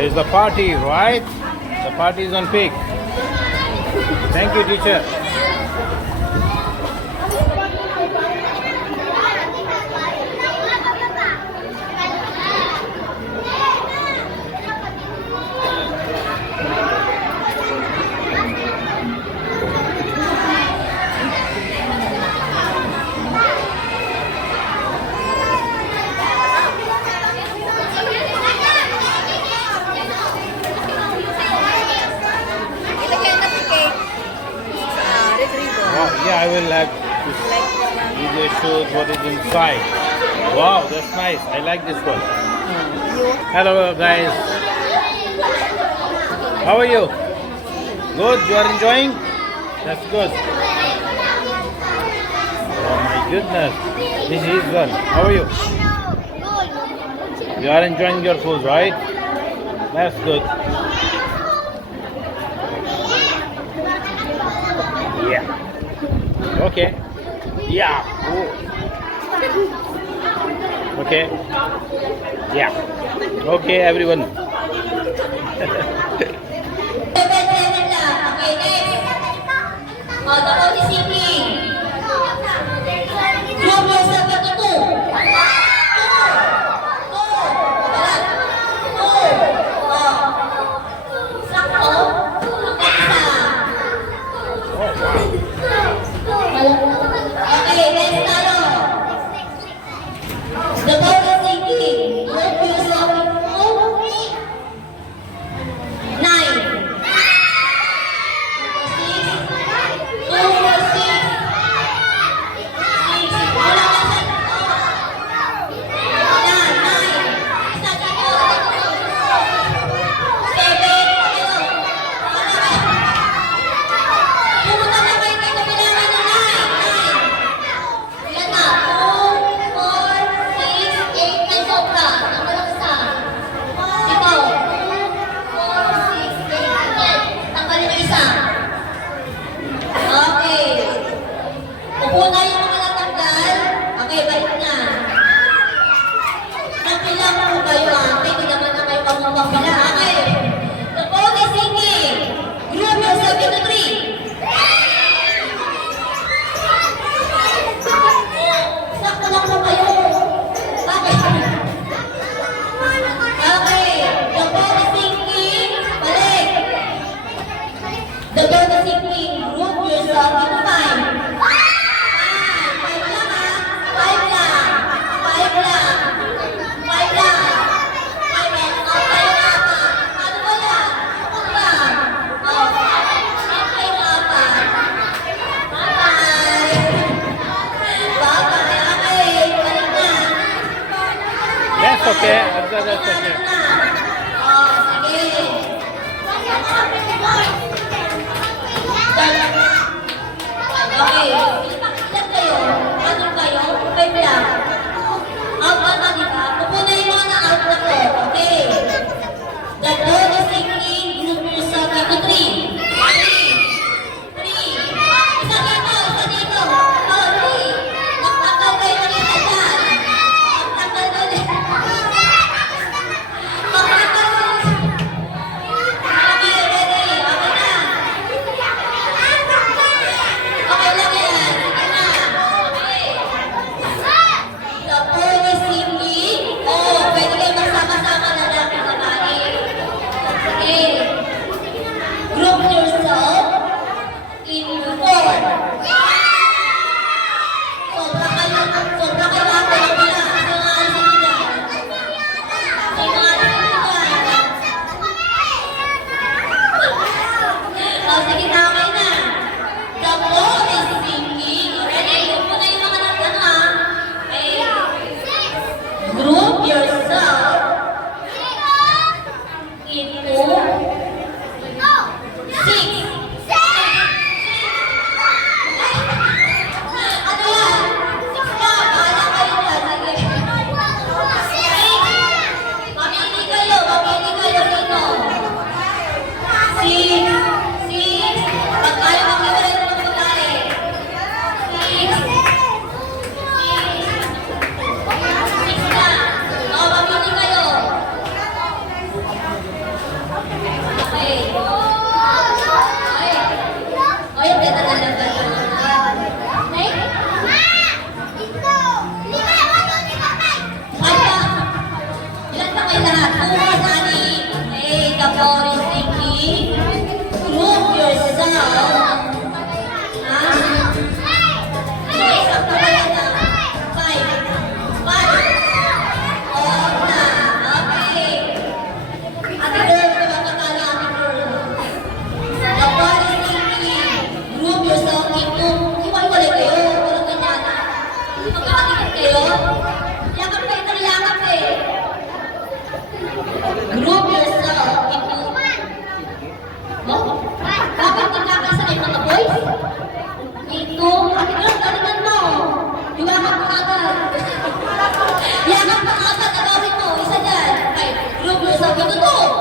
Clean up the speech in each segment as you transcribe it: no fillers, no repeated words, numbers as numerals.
There's the party, right? The party is on peak. Thank you, teacher. Yeah, I will have to video shows what is inside. Wow, that's nice. I like this one. Hello guys. How are you? Good? You are enjoying? That's good. Oh my goodness. This is one. How are you? You are enjoying your food, right? That's good. Yeah. Okay. Yeah. Oh. Okay. Yeah. Okay, everyone. That's okay. That's okay. Group yourself into go!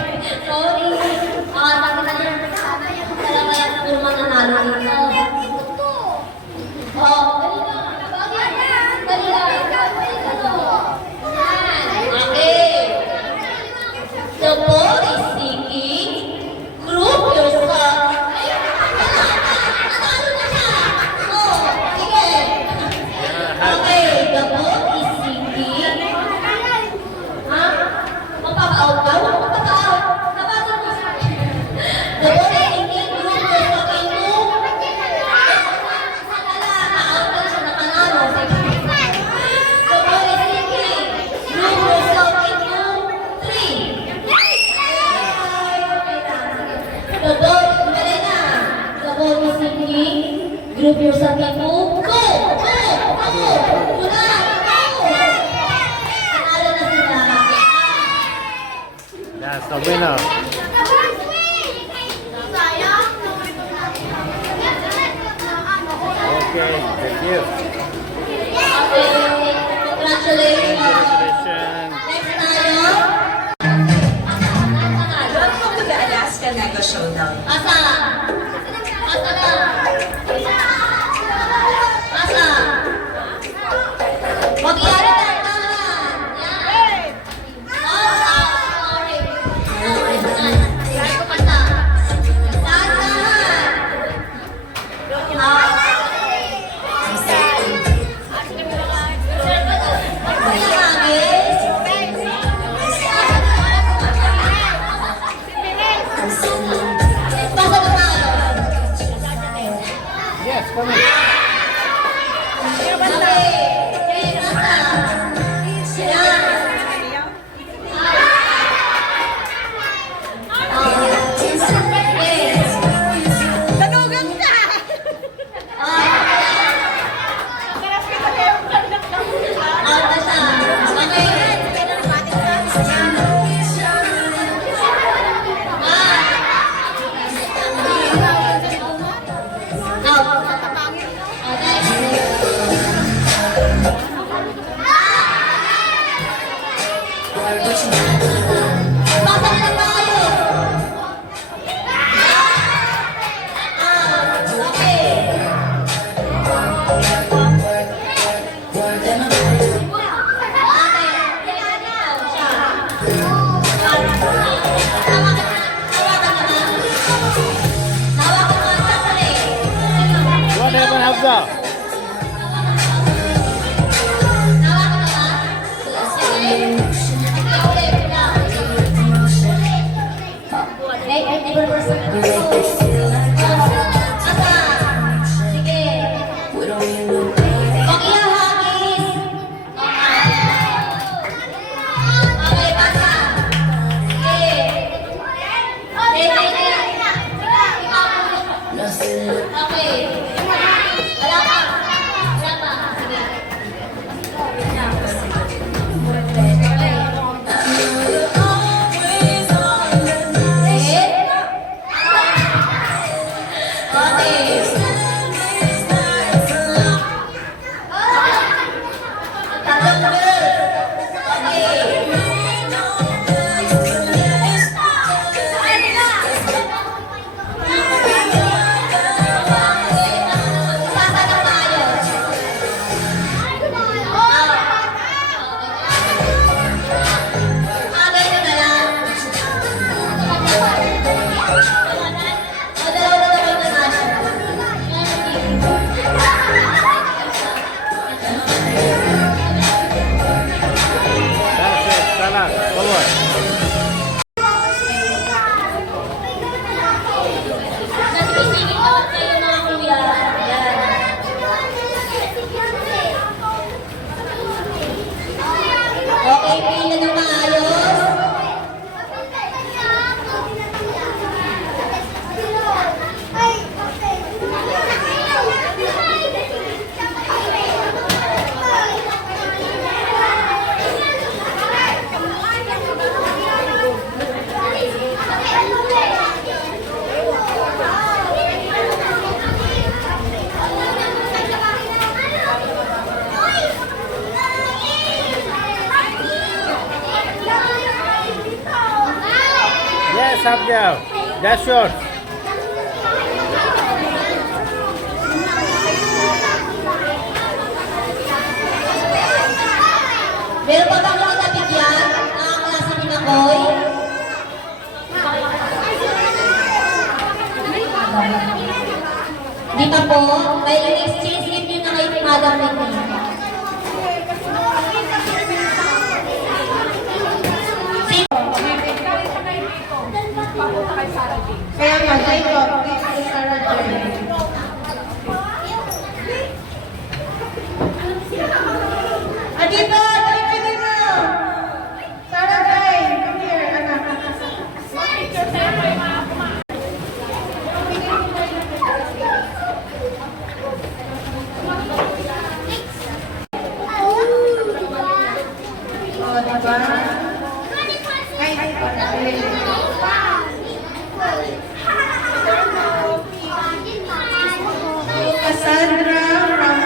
Una! Panalo na sila. That's the winner. Okay, thank you. Okay, congratulations. Congratulations. Next tayo. Welcome to the Alaska Lego Showdown. Asa? Asa na? Asa? Mag-iari tayo tahan. Yan. Sorry. Asa? Yes, come in. What happened, Hafsa? Sige. Pag ihahagis. Okay, pasa. Sige. Okay. Wala pa. Wala pa. Sige. Salad, forward. Nagsisigil naman kayo mga kuya. Yan. Okay, pila na maayos. Yes, up there. That's yours. Meron pa ba mga nabigyan ng klase ni Makoy? Di pa po? Kaya yung exchange gift nyo na kay Madam Nini. Kaya nga, Jacob, please kay Sarah Jane. Adito, dali mo! Sarah Jane, come here, anak. Oh, diba? Cassandra from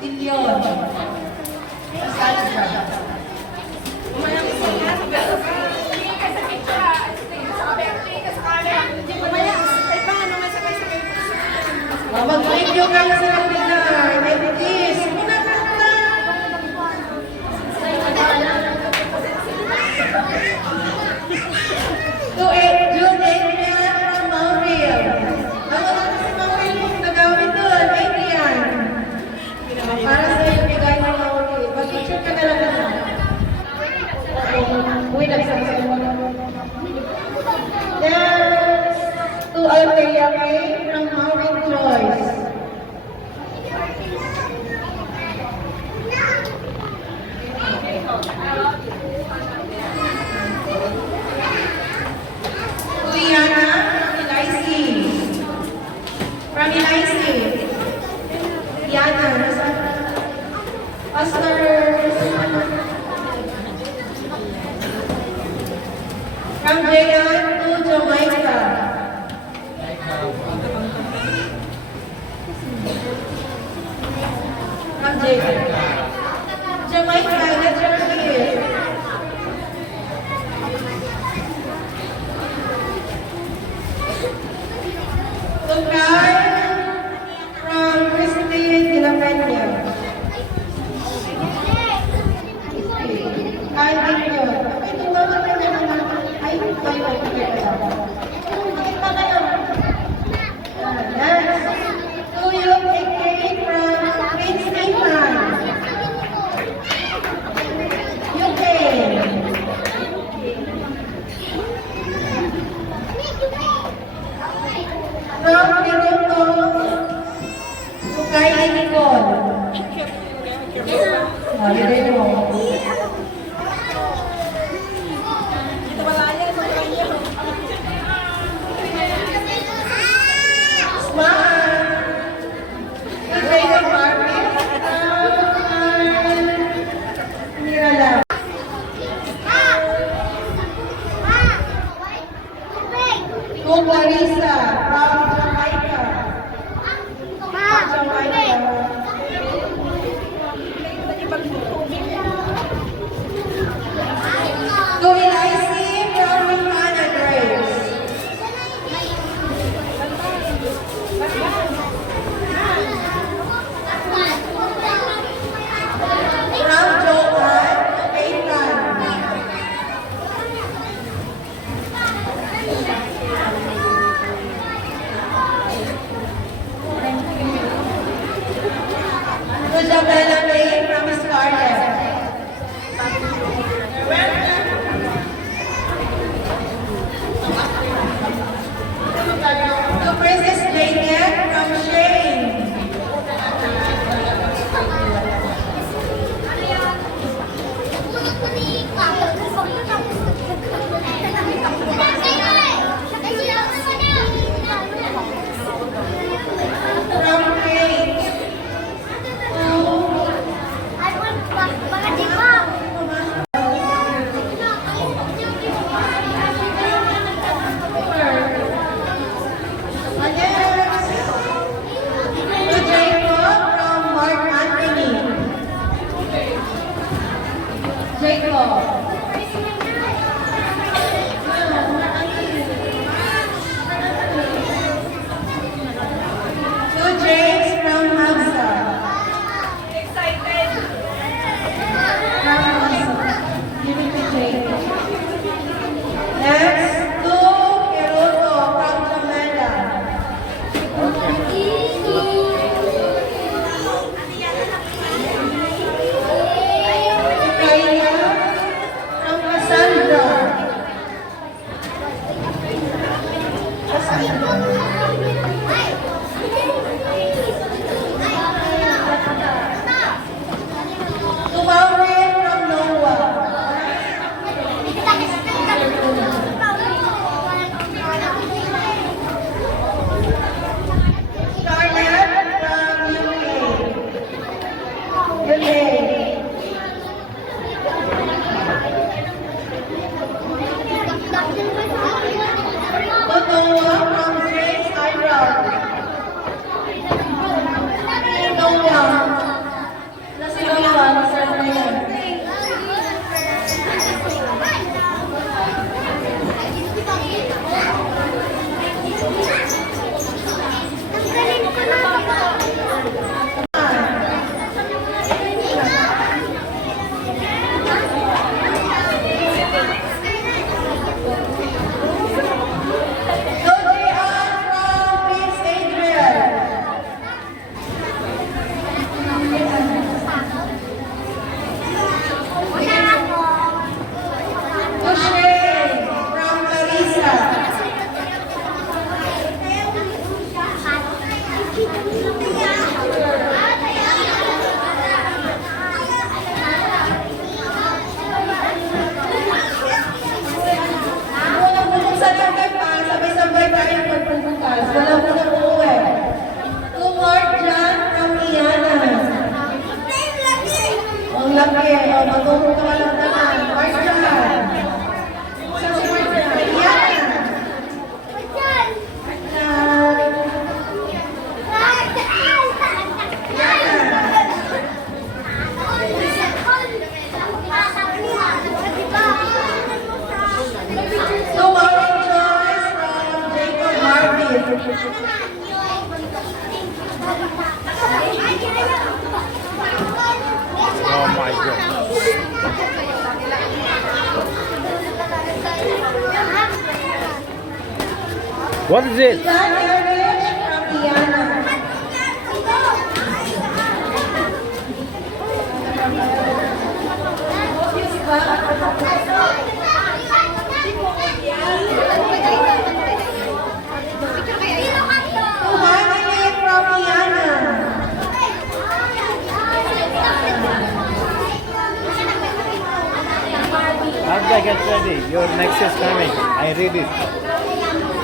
Dillon. Cassandra. Mag-video ka sa webinar. Please. Para sa iyo, bigay mo na ulit. Mag-picture ka na lang na. Uy, nagsasabi mo. There's to Althea May from Maureen Joyce. To Yana from Elicy. From Elicy. Yana, Pastor from Jayan to Jamaica. From Jayan. Jamaica, that's your here. To Carl from Christine de la Peña. Ay, yun. Ito ba naman naman? Ay, kayo ay pagkakala. Ito ba kayo? Next. To you, a cake from Prince Nathan. UK. To Clarissa from Jamaica. Jamaica. To Elise from Hannah Grace. From Joanne to Peyton. To Isabella May from Scarlett. To Princess Lynette from Shane. From Kate. To Jacob from Mark Anthony. Jacob. To James from Hamza. From Hamza. Give it to James. Next, to Keroto from Jamaica. Kaya from Cassandra. To Maureen from Noah. Scarlett from UK. To Noah from Grace Iron. Noah. Nasi Noah, masarap na yan. To Jian from Miss Adrian. To Shane from Larissa. Walang sa langit pa, sabay-sabay tayo magpupuntas. Walang munang uuwi. To Mark John from Iana. Ang laki. O, matulog ka walang naman. Mark John. Sa si Mark John. Iana. To Warren Joyce from Jacob Marvin. Oh my God. What is it? John Erich from Iana. To Hanile from Iana. After get ready, your next is coming. I read it.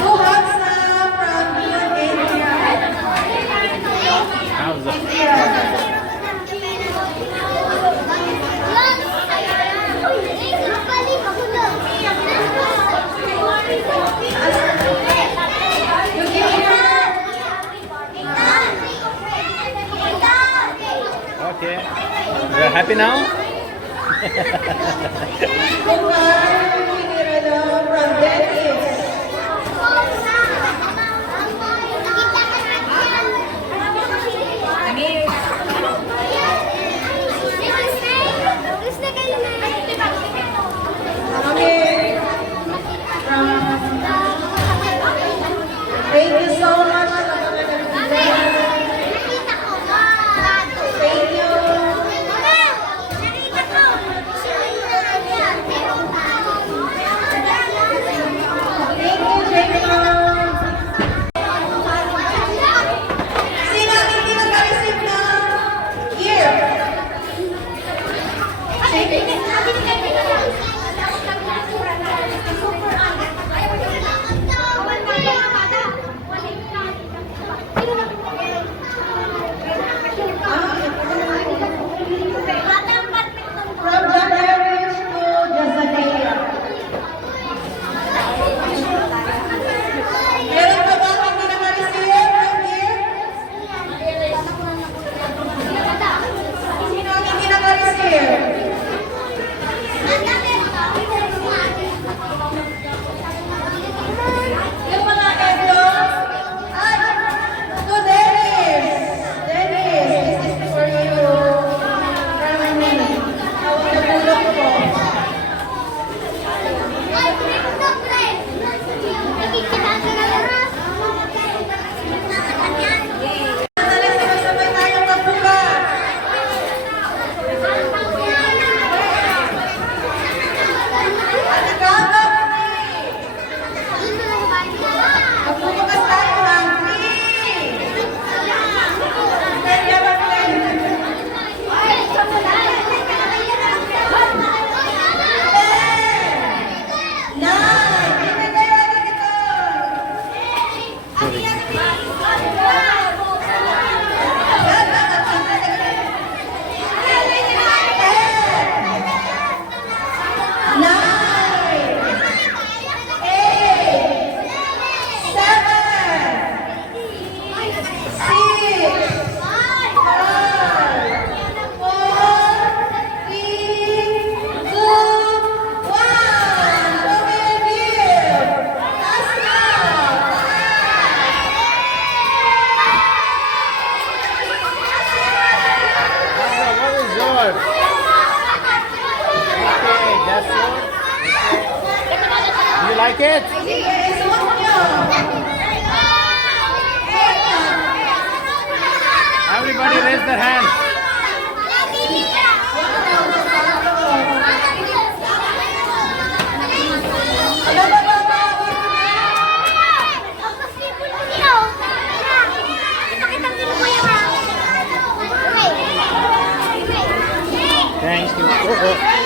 To Hafsa from India. How's that? Yes. happy now? From Dennis. Thank you so much sa mga nagbigay. Thank you. Thank you, Jacob. Sino ang hindi nag-receive ng year? From John Harris to Jazadea. Meron pa ba ang hindi naka-receive ng year? Sino ang hindi naka-receive? Yung mga endos, ay, to Dennis. Dennis, this is for you. From me. Natulog ko. Sandali, sabay-sabay tayong magbukas. At ikaw, magbubukas tayo ng 3. Kaya You like it? Everybody raise their hand. Thank you.